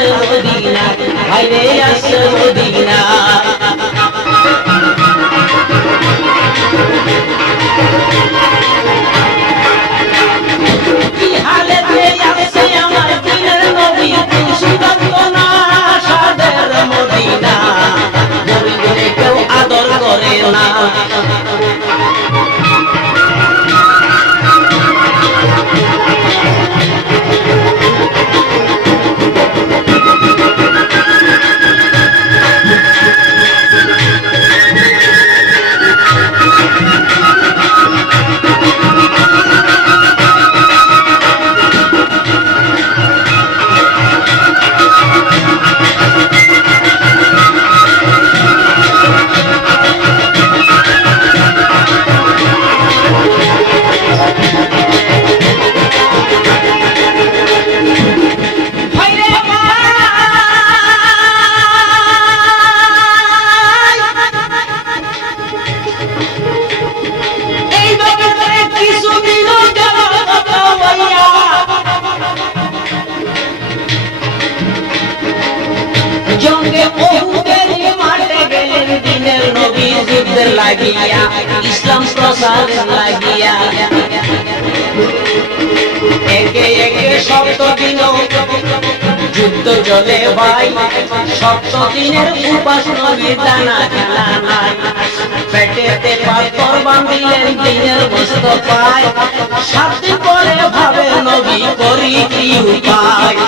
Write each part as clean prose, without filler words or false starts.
আছে মদিনা, ভাইরে আছে মদিনা। কি হালেতে আছে আমার দিনের নবী, সুগন্ধ না সাদের মদিনা, গরিবরে কেউ আদর করে না। লাগিয়া ইসলাম প্রসার লাগিয়া একে একে 7 দিন যুদ্ধ চলে ভাই, 7 দিনের উপাস নবীর দানা খেলা নাই। পেটেতে পাথর বাঁধিলেন দিনের মুস্তাফায়, 7 দিন পরে ভাবে নবী করি কি উপায়।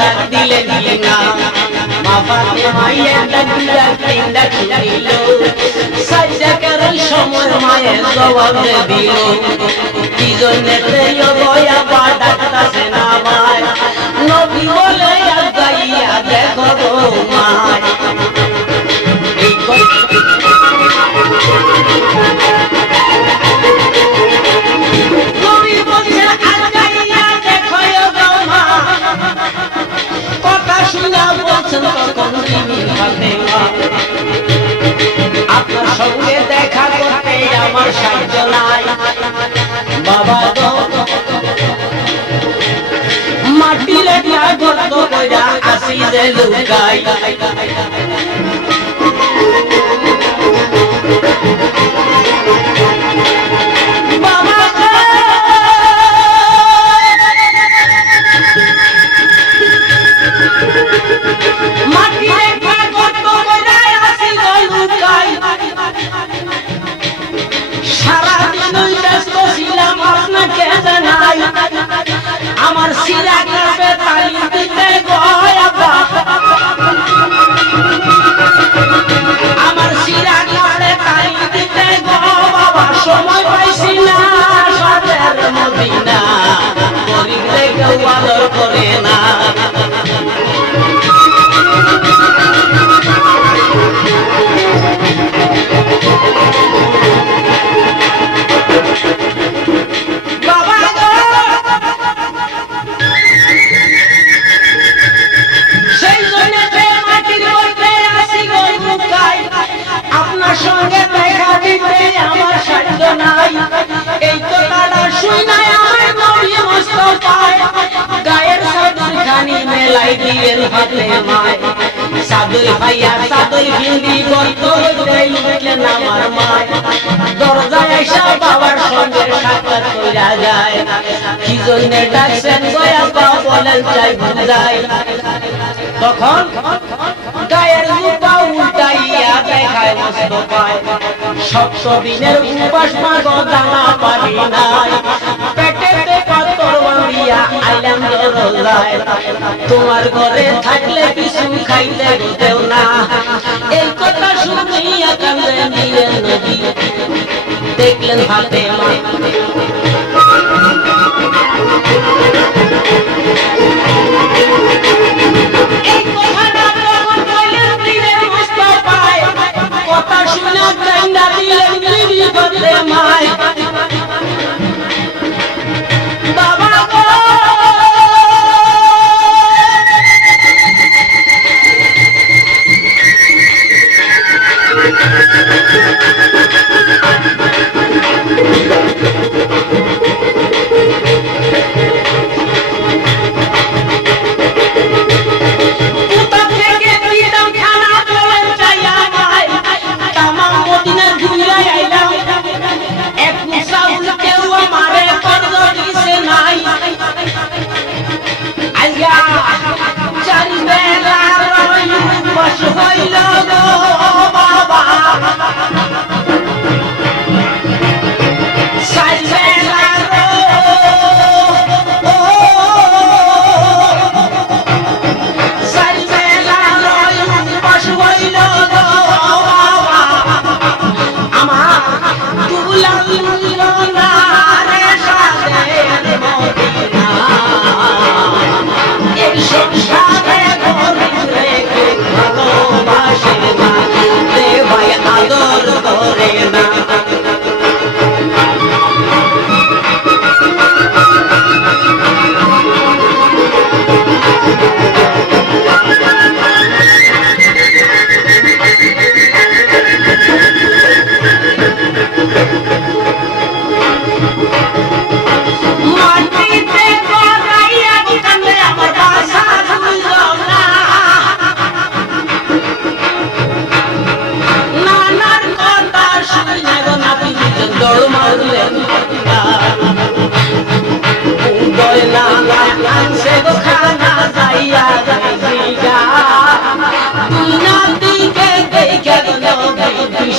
ডাক দিলে না মা ফাতেমায়ে ডাক দিল, সাজদার সময় মায়ের জবাব দিল, কি জন্যে দয়া বা ডাকতাছে না ভাই। নবী বলে যাইয়া দেখো গো মায়, আপনার সঙ্গে দেখা করতে আমার সাহায্য নাই বাবা গো। মাটির একটা গর্ত কইরা আসি যে লুকাই, আমার সিরা করবে তালিম দিতে গয়াবা, আমার সিরা করবে তালিম দিতে গো বাবা, সময় পাইছি না সাদের মদিনা, গরিবরে কেউ আদর করে না। সঙ্গে দেখা দিতে আমার সাধ্য নাই, এই কথাটা শুনে আমার নবী মুস্তাফায় গায়ের চাদর খানি মেলাই দিলেন হাতে মায়। চাদর ভাইয়া চাদর বিন্দি গর্ত হইতে উঠলেন আমার মায়, দরজায় এসে বাবার সঙ্গে সাক্ষাৎ কইরা যায়, কি জন্যে ডাকছেন দয়াবা বলেন চাই বুঝাই। তখন গায়ের রূপা উল্টাইয়া দেখায় মুস্তাফায়, 7 দিনের উপাস মাগো দানা পারি নাই, পেটেতে পাথর বাঁধিয়া আইলাম দরজায়, তোমার ঘরে থাকলে কিছু খাইতে দেও না। এই কথা শুনিয়া কান্দে নিলেন নবী, দেখলেন ফাতেমা কথা শুনে কান্দা দিলেন বিবি ফাতেমায়।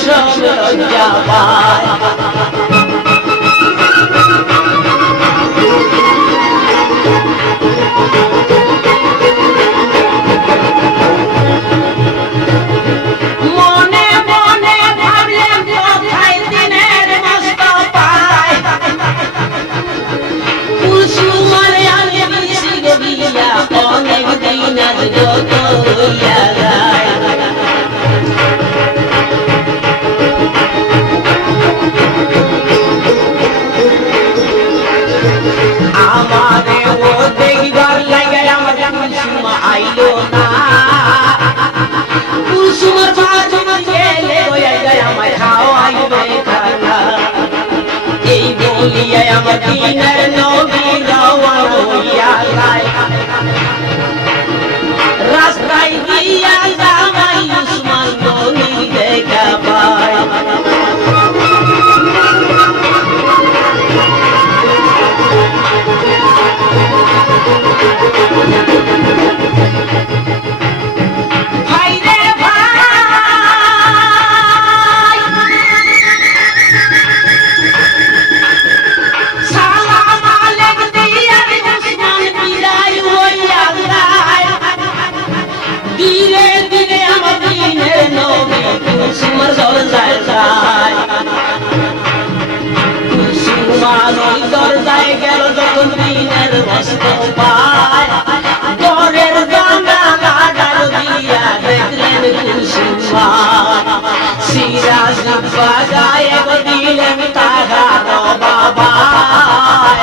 সব লজ্জা পায়। আমার দিনের নবী রওয়ানা হইয়া যায়, রাস্তায় গিয়া জামাই উসমান গনি দেখা পায়। দরজায় গেল যখন দিনের বস্ত্র পায়, ঘরের জানালা ডাল দিয়া দেখলেন কুসুমান, সিরাজ বাজায় দিলেন তাহার বাবায়।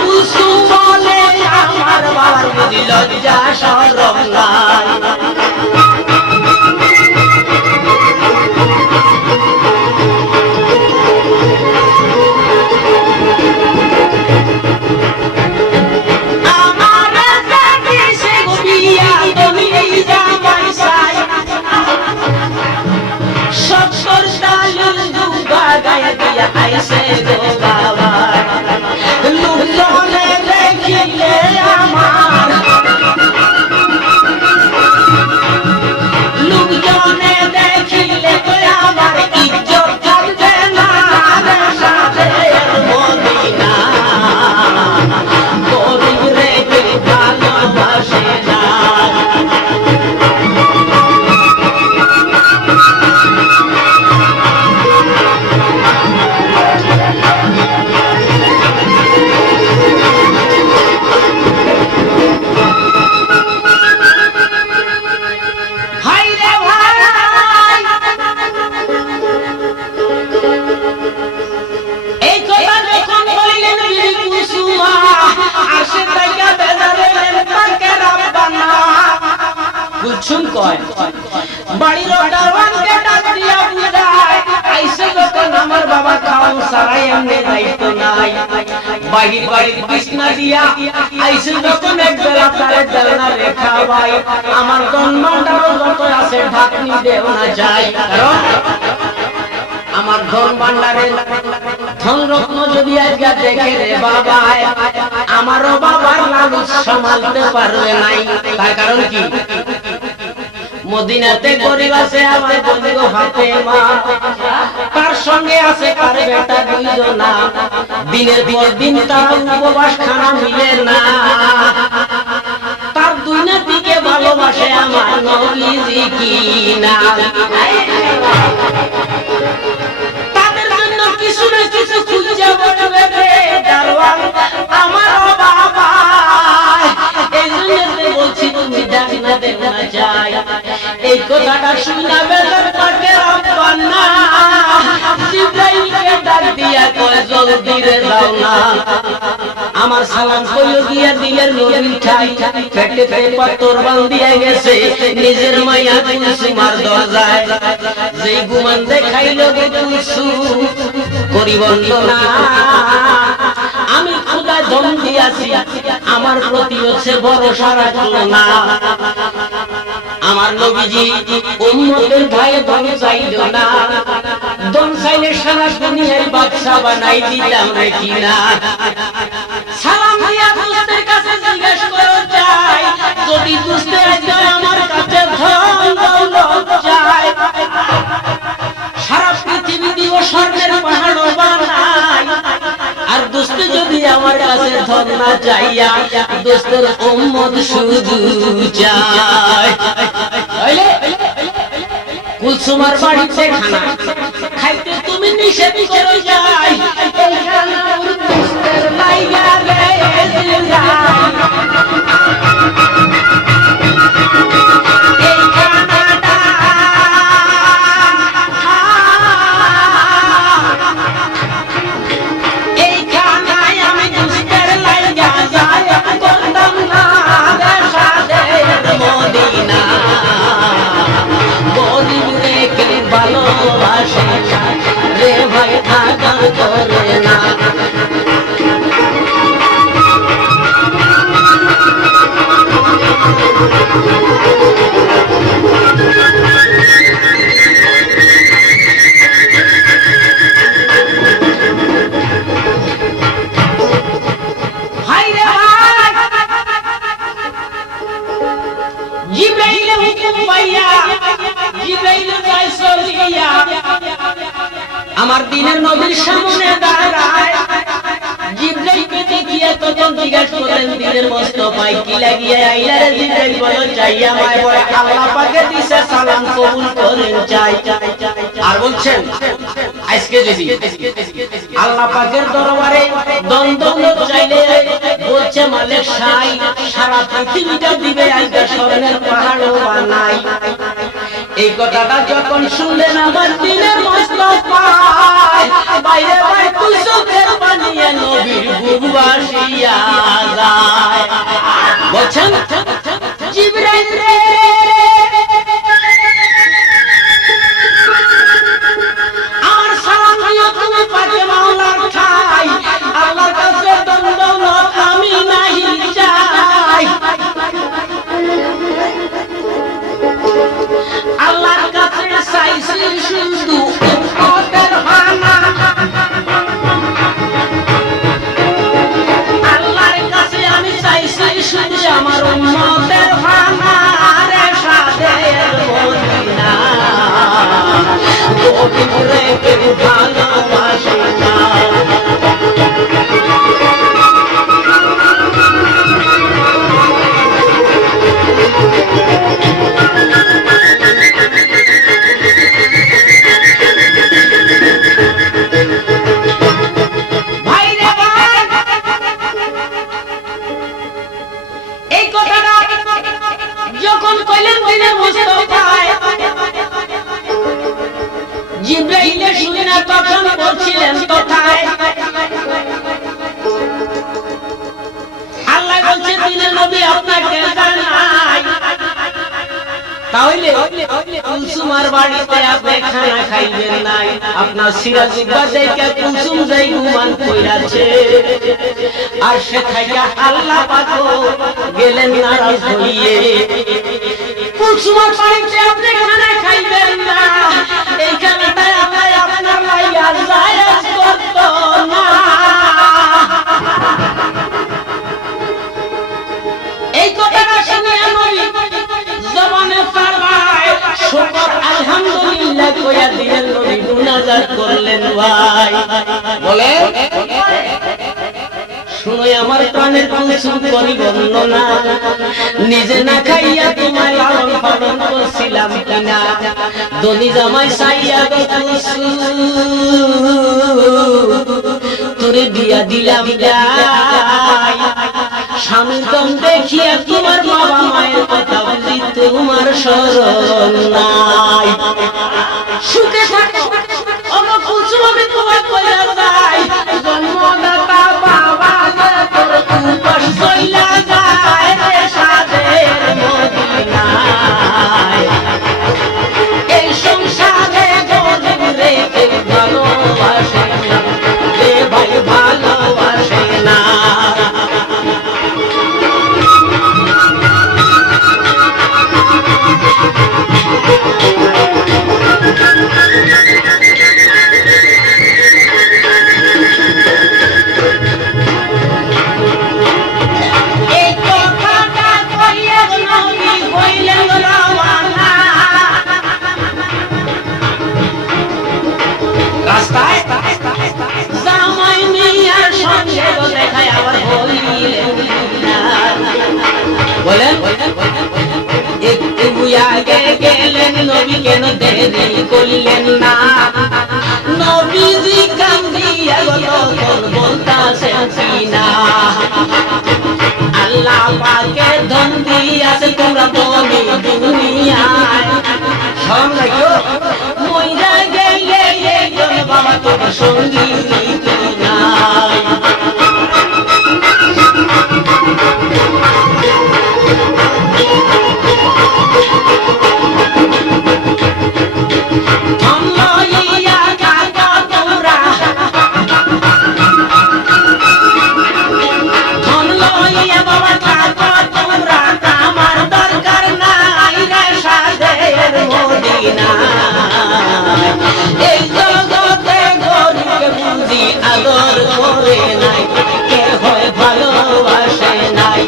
কুসুম বলে আমার বাবার বুঝি লজ্জা শরম নাই। আইসে গো বাবা লোকজনে দেখিলে আমার, লোকজনে দেখিলে আমার ইজ্জত থাকবে না রে সাথে মদিনা, গরিব রে ভালোবাসে না। বাড়ির দারওয়ানকে ডাক দিয়া বুঝায় আইসে যখন আমার বাবা খাওন সারাই এমনি দায়িত্ব নাই, বাহির বাড়ির বিছনা দিয়া আইসে যখন এক বেলা তারে দেলনা রেখা ভাই, আমার ধনভাণ্ডারও যত আছে ঢাকনি দেও না যায়, কারণ আমার ধন ভাণ্ডারের ধন রত্ন যদি আজকে দেখে রে বাবা আমারও বাবার লালুচ সামালতে পারবে নাই। তার কারণ কি? মদিনাতে গরিব আছে আমার বন্ধু ফাতেমা, তার সঙ্গে আছে তার বেটা দুইজনা, দিনের পর দিন তার উপবাস খানা মিলে না, তার দুই নাতিকে ভালোবাসে আমার নবীজি কিনা, তাদের জন্য কিছু না কিছু খুঁজে বলবে রে দারওয়ান আমার বাবা, এই জন্য বলছি তুমি ডাকনা দেব না চাই। এই কথাটা শুনে বেজার থাকে রব্বানা, জিবরাইলকে ডাক দিয়া কয় জলদি রে যাও না, আমার সালাম কইও গিয়া দিলের নবী ঠাই, পেটে পাথর বাঁধিয়া গেছে নিজের মায়া কুসুমার দরজায়, যেই গুমান দেখাইল গে কুসুম করিব না, আমি খোদা দম দিয়াছি আমার প্রতি হচ্ছে ভরসা রাখলো না, আমার নবীজি উম্মতের গায়ে ধন চাইল না, ধন চাইলে সারা দুনিয়ার বাদশা বানাই দিতাম রে কিনা। সালাম দিয়া দোস্তের কাছে জিজ্ঞেস করো চাই, যদি দোস্তের আমার কাছে ধন দৌলত চাই, না চাইয়া দোস্তের উম্মত শুধু চায়। কুলসুমার বাড়িতে খানা খাইতে তুমি নিষেধ করো যাই, এই খানা ওর দোস্তের লাইগা রে জিন্দাই। এই খানাটা এই খানায় আমি দোস্তের লাইগা যাই করতাম না দেশাদের মদিনা। গরিব রেখে ভালোবাসে রে ভাই আগার করে না। আমার দিনের নবীর সামনে দাঁড়ায় জিবরাইলকে দেখিয়া তখন জিজ্ঞাসা করেন দিনের মোস্তফা কি লাগিয়া আইলা রে? জিবরাইল বলো চাইয়া মায় বলে আল্লাহ পাকে দিছে সালাম কবুল করেন চাই। আর বলছেন আজকে যদি আল্লাহ পাকের দরবারে দ্বন্দ্ব চাইলে বলছে মালিক সাই সারা পৃথিবীটা দিবে আজকে স্বর্ণের পাহাড়ও বানাই। এই কথাটা যখন শুনলেন আমার দিনের মোস্তফা বাইরে বাইরে তুই চোখের বানিয়ে নবীর বুক ভাসিয়া যায়। বলছেন জিবরাইল রে আমার সালাম দিও তুমি পাকে মাওলার ঠাই, আল্লাহর কাছে দ্বন্দ্ব আমি নাহি চাই। আল্লাহর কাছে চাইছি শুধু উম্মতের হানা, আল্লাহর কাছে আমি চাইছি শুধু আমার উম্মতের হানা রে সাদের মদিনা। গরিব রেখে ভালোবাসে না। যখন কইলেন দিনের মোস্তফা জিবরাইল শুনে না তখন বলছিলেন কোথায়? আল্লাহ বলছে দিনের নবী আপনাকে জানাই। তাহলে কুলসুমার বাড়িতে আপনি খানা খাইবেন নাই, আপনার সিরাজুব্বা দেখে কুলসুম যাই ঘুমান কইরাছে। আর সে খাইয়া আল্লাহ পাক গেলেন নারাজ হইয়ে। কুলসুমার বাড়িতে আপনি খানা খাইবেন না, এই খানাটাই আল্লাহ আপনার লাইগা জায়েজ করত না। এই কথাটা শুনে নবী জবানে ফরমায় শুকর আলহামদুলিল্লাহ কইয়া দিলেন। নবী মুনাজাত করলেন ভাই বলে শুনো আমার প্রাণের কুলসুম করি বর্ণনা, নিজে না খাইয়া তোমার লালন পালন করছিলাম কিনা, দনি জামাই সাইয়া গো কুলসুম তোরে দিয়া দিলাম যাই। স্বামীর দম দেখিয়া তোমার বাবা মায়ের কথা বুঝি তোমার স্মরণ নাই। সুখে থাকো ওগো কুলসুম আমি তোমার কইরা যাই, জন্মদাতা বাবা তোর উপাস কইলা যায় রে সাদের মদিনায়। এই সংসারে গরিব রেখে ভালোবাসে না রে ভাই ভালোবাসে না। জামাই মিয়ার সঙ্গে দেখায় আবার বলিলে বলেন একটু আগে গেলেন নবী কেন দেরি করলেন না নবীজি কান্দিয়া তখন বলতাছেন কিনা আল্লাহ পাকের ধন দিয়াছে তোমরা বলি দুনিয়ায় সব রাখো মইরা গেলে একজন বাবা তোর সঙ্গী নাই এই জগতে গরিবকে বুঝি আদর করে নাই কে হয় ভালোবাসে নাই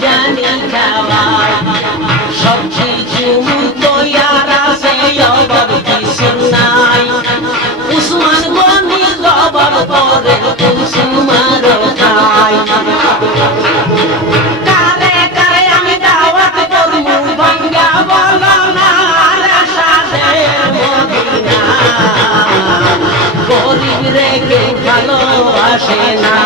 জানি খাওয়াই সব কিছু তৈয়ার আছে অভাব কিছু নাই উসমান গনি জবাব করে কুসুমার খাই কারে কারে আমি দাওয়াত করবো ভাঙ্গা বলো না সাথে মদিনা গরিব রেখে ভালোবাসে না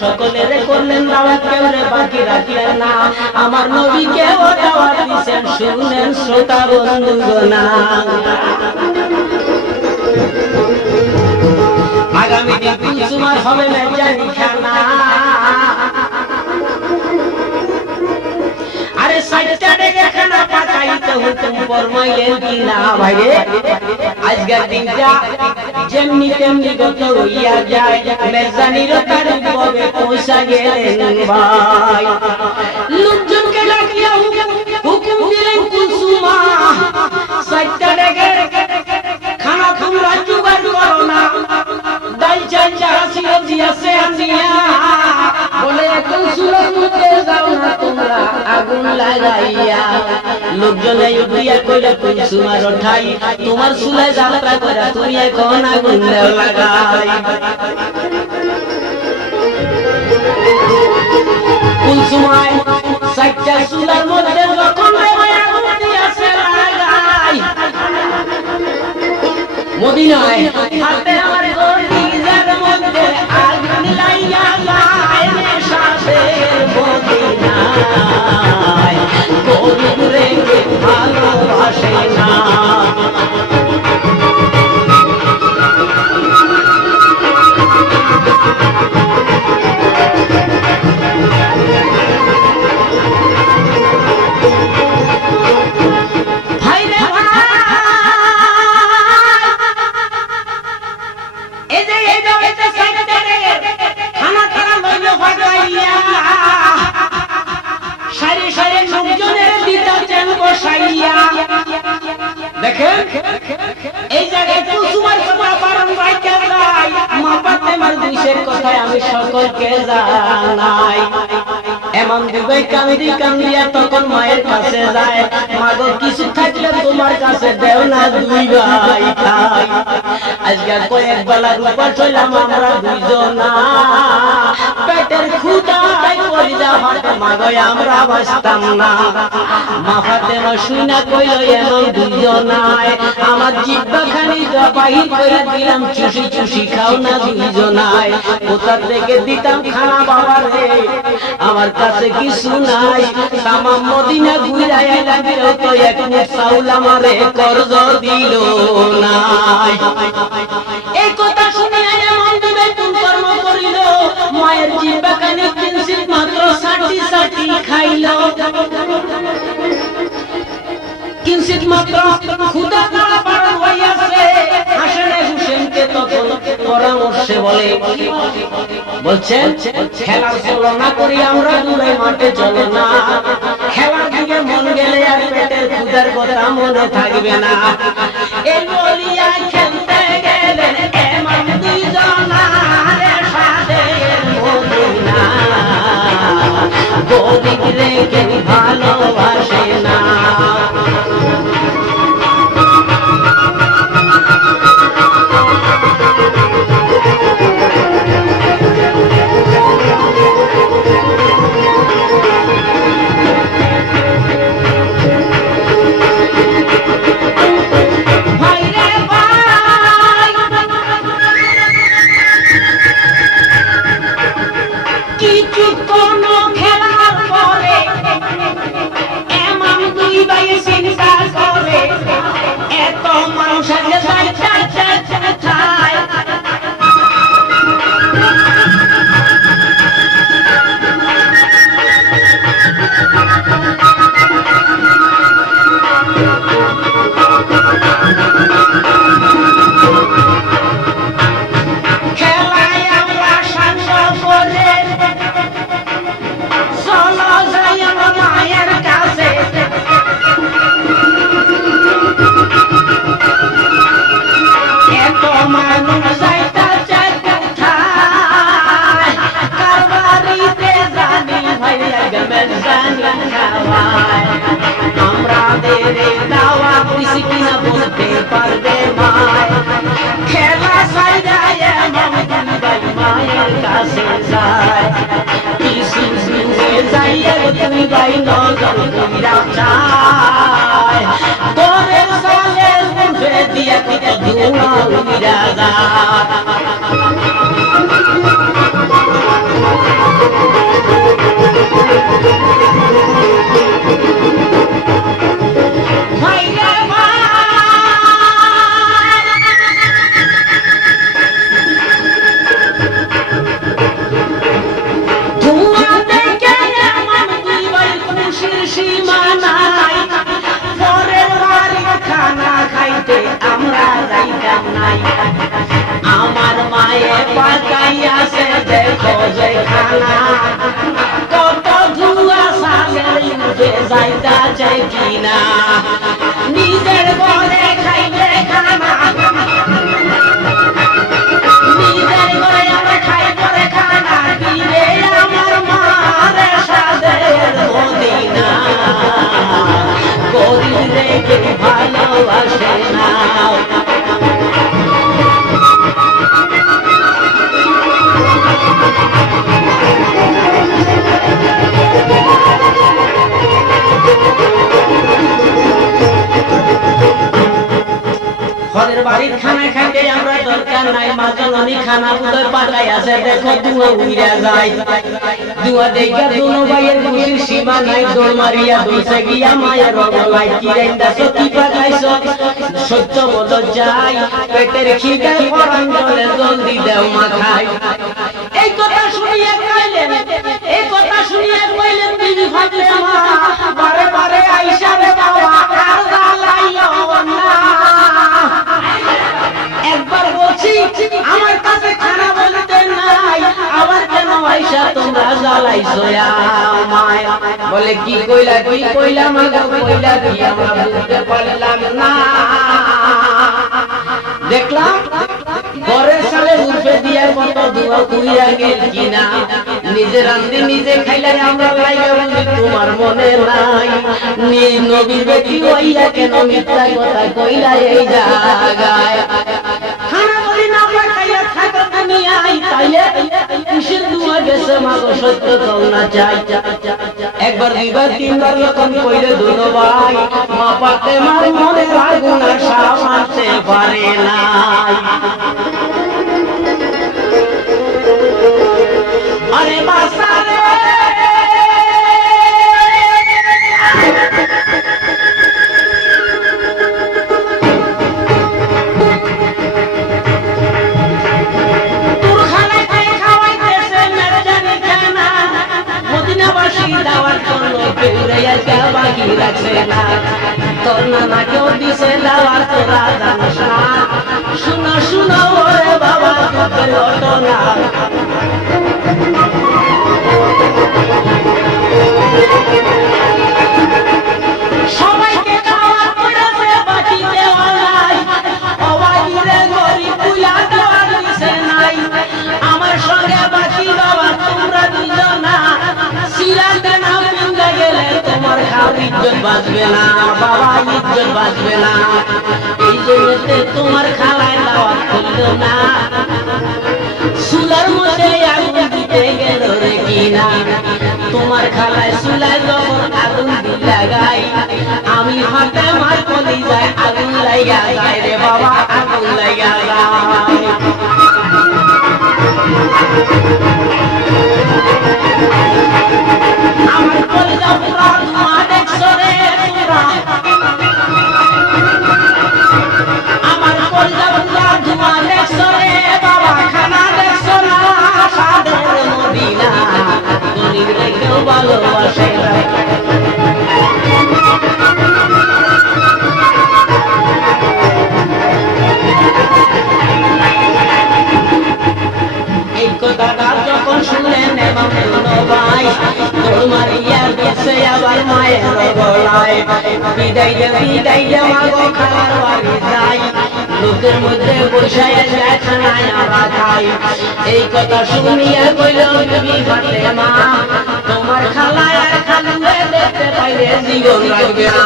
সকলের করলেন দাওয়াত কেউরে বাকি রাখলেন না আমার নবীকে ও দাওয়াত দিবেন শুনেন শ্রোতা বন্ধুগণ আগামী দিন কুসুমার হবে না জানি খানা আরে সাইডটা দেখে খানা পাকাইতে হতো ফরমাইলেন কি না ভাইরে আজকের দিনটা যেমনি তেমনি গত হইয়া যায় মেজানির তার উপরে পৌঁছা গেলেন ভাই লোকজনকে ডাকিয়া হুকুম দিলেন কুসুমা সাইডটা দেখে লাগাইয়া লোকজনে উঠিয়া কইরা কুলসুমার ঠাই তোমার চুলে যাত্রা কইরা তুমি এখন আগুন দেও লাগাই কুলসুমায় সাইটটা চুলার মধ্যে যখন আগুন দিয়াছে লাগাই মদিনায় হাতে আমার গলিজার মধ্যে আগুন লাইয়া যায় নেশাসের মদিনায় গরিব রেখে ভালোবাসে না দেখেন এই জায়গায় কুলসুমার কথা বারণ রাইখা যায় মা ফাতেমার দুইশের কথায় আমি সকলকে জানাই এমন দুই কান্দি কান্দিয়া তখন মায়ের কাছে যায় মা গো কিছু থাকলে তোমার কাছে দেও না দুই ভাই খাই আজকে কয়েক বেলা রূপা চলাম আমরা দুইজনা পেটের ক্ষুধায় কলিজা ফাটে মা গো আমরা বাঁচতাম না মা ফাতেমা শুইনা কইল এমন দুইজনায় আমার জিহ্বাখানি বাহির করে দিলাম চুষি চুষি খাও না দুইজনায় কোথা থেকে দিতাম খানা বাবা রে আমার কাছে কিছু নাই তামাম মদিনা ঘুরে আইলাম তো এক মুঠ চাউল আমারে কর্জ দিল নাই এই কথা শুনে এমন দিবে কোন কর্ম করিল মায়ের জিহ্বাখানি কিঞ্চিত মাত্র সাটি সাটি খাইল কিঞ্চিত মাত্র ক্ষুধা তাড়া পালন হইয়াছে হাসানে হুসেনকে তখন পরামর্শে বলছেন খেলার তুলনা করি আমরা দূরে মাঠে চলে না খেলার দিকে মন গেলে আর পেটের ক্ষুধার কথা মনে থাকবে না এই বলিয়া খেলতে গেলেন এমন দুইজনার সাথে মদিনা গরিব রেখে ভালোবাসে না আমার মায়ে পাকাইয়াছে দেখো যে খানা কত ধুয়া সালে উঠে যাইতাছে কিনা নিজের ঘরে খাইলে খানা নিজের ঘরে আমরা খাই করে খানা দিলে আমার মারে সাদের মদিনা নাই মা জননী খানা বুদয় পাকাই আছে দেখো ধোঁয়া উইরা যায় ধোঁয়া দেখা দুনো ভাইয়ের খুশির সীমা নাই দৌড় মারিয়া দইছে গিয়া মায়ের গলায় কি রাইন্দাছ কি পাকাইছ সত্য বল যাই পেটের খিদায় পরাণ জলে জলদি দেও মা খাই এই কথা শুনিয়ে কইলেন এই কথা শুনিয়ে কইলেন বিবি ফাতেমা বারে বারে আয়েশা রে বাবা আর জ্বালাইও না একবার বলছি আমার কাছে খানা বলতে নাই আবার কেন আয়েশা তোমরা জ্বালাইছো আমায় বলে কি কইলা মাগো কইলা কি আমরা বুঝতে পারলাম না দেখলাম ঘরের সালে উঠে দিয়া কত দুয়া কুইরা গেল কিনা নিজে রান্ধি নিজে খাইলে আমরা লাইগা বলি তোমার মনে নাই নবীর বেটি হইয়া কেন মিথ্যা কথা কইলা এই জায়গায় খানা বলি না পাইয়া থাকা দুনিয়ায় তাইলে কিসের দুয়া গেছে মাগো সত্য কও না চাই একবার দুইবার তিনবার যখন কইলে দুনো ভাই মা ফাতেমার মনে আগুন আশা মারতে পারে নাই আরে বাসারে তোর খানাতে খাওয়াইতেছে মেরজানি খানা মদিনাবাসী দাওয়াত করলো কেউ রেয়াজা বাকি রাখছে না তোর নানাকেও দিছে দাওয়াত তোরা জানিস না শুনো শুনো ওরে বাবা তোর ঘটনা সবাইকে খাওয়া করেছে বাকি দেওয়া নাই অবাইরে গরিব পুলা দেওয়া দিছে নাই আমার সঙ্গে বাকি বাবা তোমরা দুজনা সিরাতে না পিন্দে গেলে তোমার খাওয়ার ইজ্জত বাঁচবে না বাবা ইজ্জত বাঁচবে না এই জন্যতে তোমার খালায় দাওয়াত করলো না সুলার মধ্যে আগুন দিতে গেল রে কিনা তোমার খালায় সুলায় যখন আগুন দিলা গাই আমি ফাতেমার কলিজায় আগুন লাইগা যায় রে বাবা আগুন লাইগা যায় আমার কলিজা পুরা ধোঁয়া দেখছো রে তোরা আমার কলিজা পুরা ধোঁয়া দেখছো রে বাবা খানা দেখছো না সাদের মদিনা গরিব রেখেও ভালোবাসে এই কথাটা যখন শুনলেন এবং ভাই তোর মারিয়া দিচ্ছে আবার মায়ের গলায় বিদায় দে মাগো খালার বাড়ি যাই লোকের মধ্যে বসায় যায় খানায় আমরা খাই এই কথা শুনিয়া কইল বিবি ফাতেমা তোমার খালায় আর খালুয়ে দেখতে পাইলে জীবন রাখবে না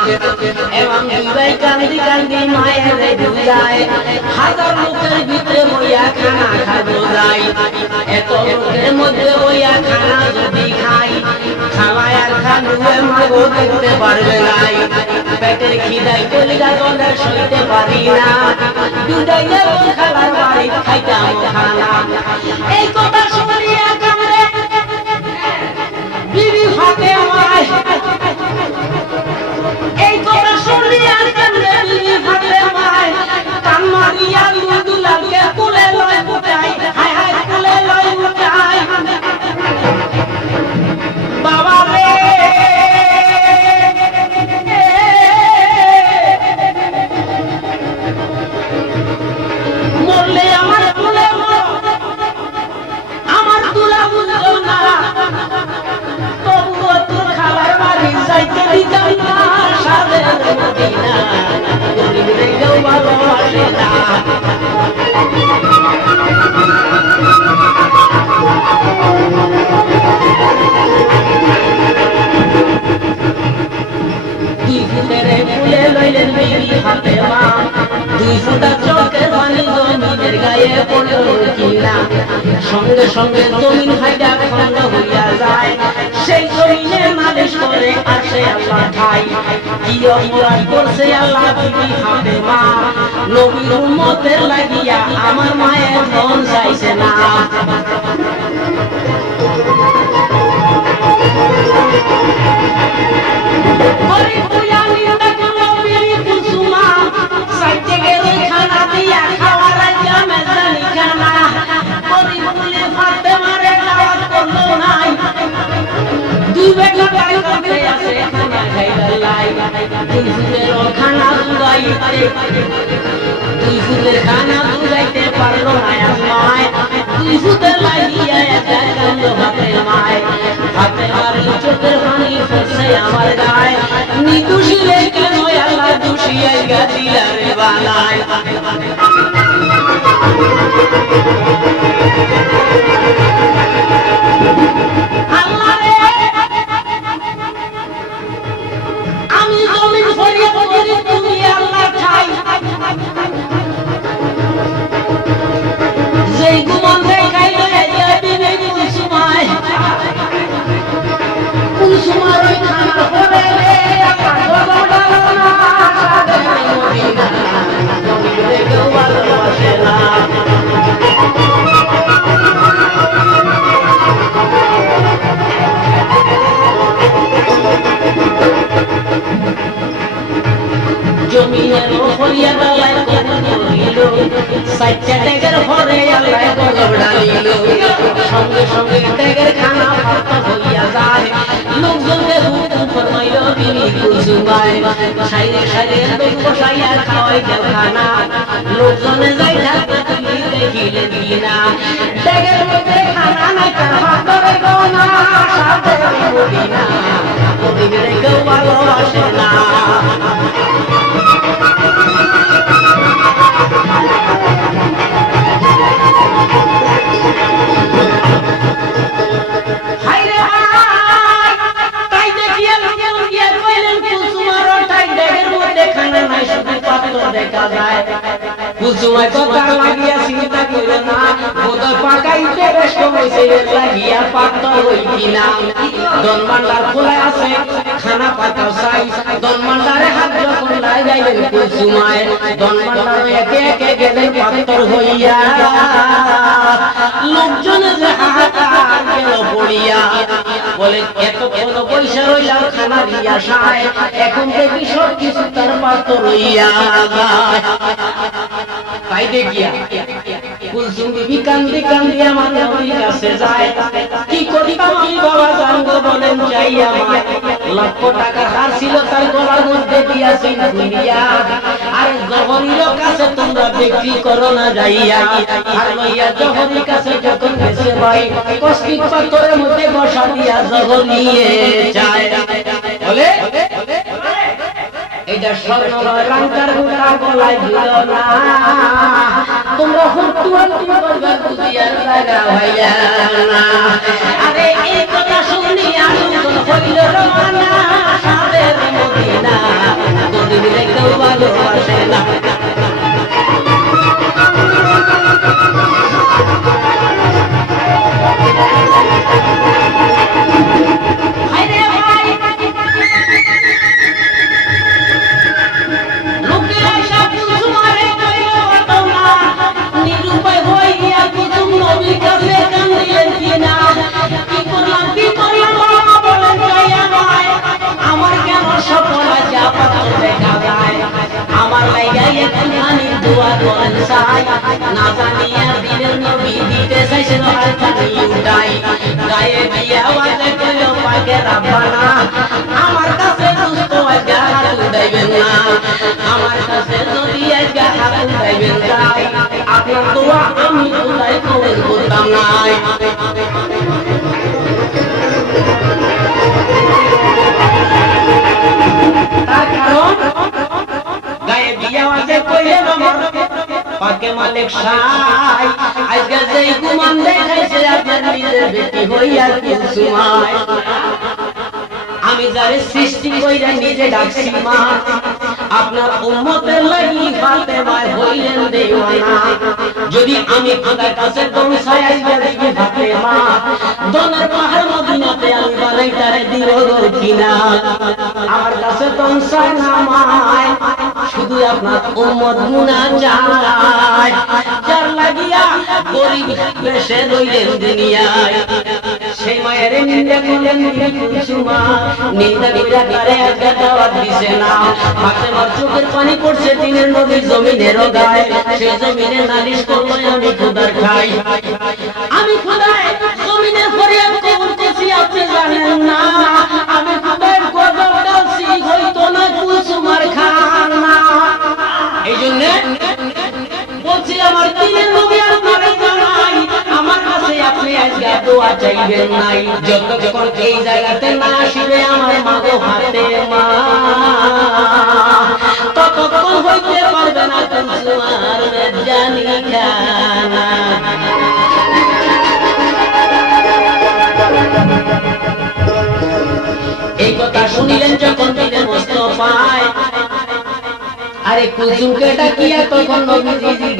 এবং দুই কান্দি কান্দি মায়ের বুঝায় হাজার লোকের ভিতরে বইয়া খানা খাবো যাই এত লোকের মধ্যে বইয়া খানা যদি খাই খালায় আর খালুয়ে মাগো দেখতে পারবে নাই পেটের খিদায় কলিজা গলে সইতে পারি না দুটাই যাবো খালার বাড়ি খাইতাম খানা এই কথা শুনিয়া কামড়ে বিবি ফাতেমায় এই কথা শুনিয়া কামড়ে বিবি ফাতেমায় কান মারিয়া দুলালকে কোলে লয় উঠাই হায় হায় কোলে লয় উঠাই বাবা রে মরলে আমার কোলে আমার দুলা বুঝলো না তবুও তোর খাবার বাড়ি যাইতে দিতাম না সাদের মদিনা গরিব রেখেও ভালোবাসে না দুই ফুটের ফুলে লইলেন বিবি ফাতেমা দুই ফুটা চোখের পানি জমিনের গায়ে পড়ল কিনা সঙ্গে সঙ্গে জমিন হাইডা খন্ড হইয়া যায় সেই জমিনে মালিশ করে আসে আল্লাহ ঠাই কি অপরাধ করছে আল্লাহ বিবি ফাতেমা নবীর উম্মতের লাগিয়া আমার মায়ের মন চাইছে না খানা বুঝাইতে পারলো না মায় তুই সুদের লাগিয়া হাতের মায় হাতে মারে চোখের পানি ফেলছে আমার গায়ে নিদুষিলে কেন আল্লাহ দুষিয়া গাছিলা রে বালায় আল্লাহ রে আমি জমিন ফরিয়া করি তুমি আল্লাহ ঠাই যেই গুমন দেখাইলে যাবি কোন সময় ওই খানা পড়ে রে জমিনের ফরিয়া বেলায় সাইটটা টেগের ভরে আল্লাহ গজব ডালিল সঙ্গে সঙ্গে টেগের খানা ফাটা হইয়া যায় লোকজনকে হুকুম ফরমাইল বিবি কুলসুমায় সাইরে সাইরে লোক বসাইয়া খাওয়াই দেও খানা লোকজনে যাই থাকতে তুমি দেখিলে দিনা টেগের মধ্যে খানা নাই তার হাতরে গোনা সাথে মদিনা মদিনারে কেউ ভালোবাসে না দেখা যায় কুসুমায় তো তার লাগিয়া চিন্তা করে না বোধ পাকাইতে বেশ কমেছে লাগিয়া পাত্র হই কিনা দনমান্ডার খোলা আছে খানা পাতাও চাই দনমান্ডারে হাত যখন লাগাইলেন কুসুমায় দনমান্ডার একে একে গেলেন পাত্র হইয়া লোকজনে যে হাহাকার গেল পড়িয়া বলে এতক্ষণ পয়সা রইলাম খানা দিয়া সায় এখন দেখি সব কিছু তার পাত্র রইয়া তাই দেখিয়া কুলসুম বিবি কান্দি কান্দি আমার নবীর কাছে যায় কি করিতাম আমি বাবা জানবো বলেন চাই আমার লক্ষ টাকা হার ছিল তার গলার মধ্যে দিয়াছি দুনিয়া আরে জহরির কাছে তোমরা বিক্রি করো না যাইয়া আর লইয়া জহরির কাছে যখন গেছে ভাই কষ্টিক পাথরের মধ্যে বসা দিয়া জহর নিয়ে যায় বলে এটা স্বর্ণ লঙ্কার গোটা গলায় দিল না তোমরা হুটুয়ান করবার বুঝিয়ার জায়গা হইয়া না আরে এই কথা শুনি আনন্দ হইল রওনা সাদের মদিনা মদিনারে কেউ ভালোবাসে না না জানিয়া দিনের নবী দিতে চাইছিল হাতখানি উঠাই গায়ে দিয়ে আওয়াজে কইল পাকে রাব্বানা আমার কাছে দুষ্ট আজকে হাত উঠাইবেন না আমার কাছে যদি আজকে হাত উঠাইবেন তাই আপনার দোয়া আমি কোথায় কবুল করতাম নাই তার কারণ গায়ে দিয়ে আওয়াজে কইলেন আমার পাকে মালিক সাই আজকে যেই গুমান দেখাইছে আপনার নিজের বেটি হইয়া কুলসুমায় আমি যারে সৃষ্টি কইরা নিজে ডাকছি মা আপনার উম্মতের লাগি ফাতেমা হইলেন দেওয়ানা যদি আমি খোদার কাছে দৌড়াই আইবা দেখি ফাতেমা দনের পাহাড় মদিনাতে আমি বানাই তারে দিব কিনা আমার কাছে দৌড়ায় নামায় শুধু আপনার উম্মত গুনাহ যায় যার লাগিয়া গরিব বেশে রইলেন দুনিয়ায় সেই মায়ের নিন্দা করলেন কুলসুমা নিন্দা নিন্দা করে আজকে দাওয়াত দিছে না ফাতেমার চোখের পানি পড়ছে দিনের নবীর জমিনের গায়ে সেই জমিনে নালিশ করলো আমি খোদার খাই আমি খোদায় জমিনে ফরিয়াদ করতেছি আপনি জানেন না আমি খোদার গজব ডালছি হইতো না কুলসুমার খানা এই জন্য বলছি আমার দিনের নবী আপনার জানাই আমার কাছে আপনি আজকে দোয়া চাইবেন নাই যতক্ষণ এই জায়গাতে না আসবে আমার মা গো ফাতেমা ততক্ষণ হইতে পারবে না কুলসুমার জানি খানা এই কথা শুনিলেন যখন দিনে মুস্তাফায় আরে কুলসুমকে ডাকিয়া তখন নবীজি